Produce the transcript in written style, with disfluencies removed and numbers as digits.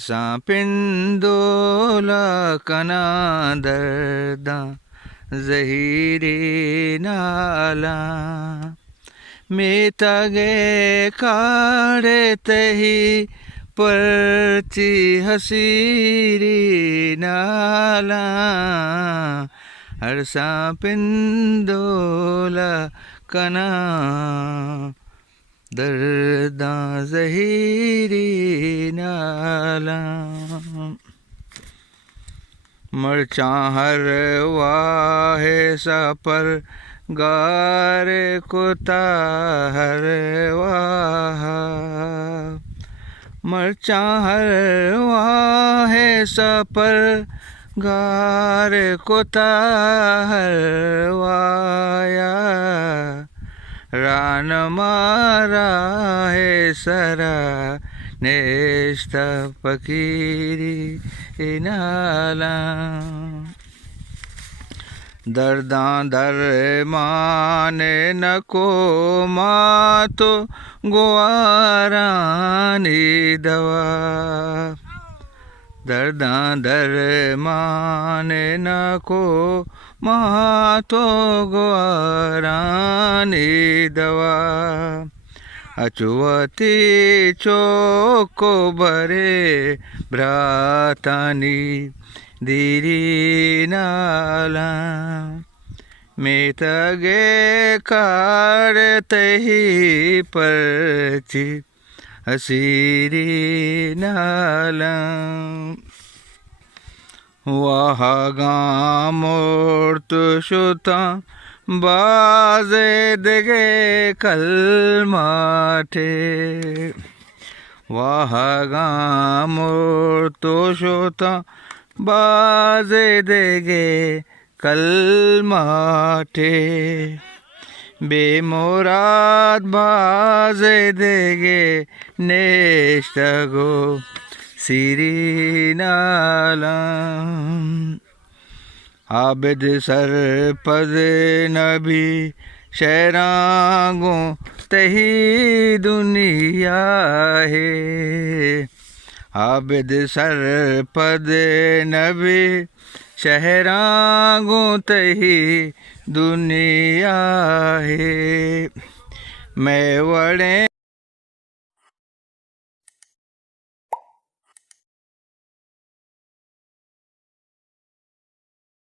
अरसा पिंदोला कना दर्दा जहीरे नाला मेतागे काड़े तही परची हसीरी नाला अरसा पिंदोला कना दर्दा जहीरी नाला मरचा हर वाहे सपर गारे कुता हर वाह मरचा हर वाहे सपर गारे कुता हर वाया रान मारा है सरा नेस्त फकीरी नाला दर्दा दर माने नको मातो गुआरानी दवा दर्दा दर माने नको मातो गुआरानी दवा अचुवती चोको भरे भ्रातानी दीरी नाला मेतगे काढ़ते ही परची हसीरी नाला वाह गामोर्त शुता बाजे देगे कलमाठे वाह गामोर्त शुता बाजे देगे कलमाठे बेमुराद बाजे देगे नेश्तगो सिरी नाला आबिद सरपद नबी शहरांगो तही दुनिया है आबिद सरपद नबी शहरांगो तही दुनिया है मैं वड़े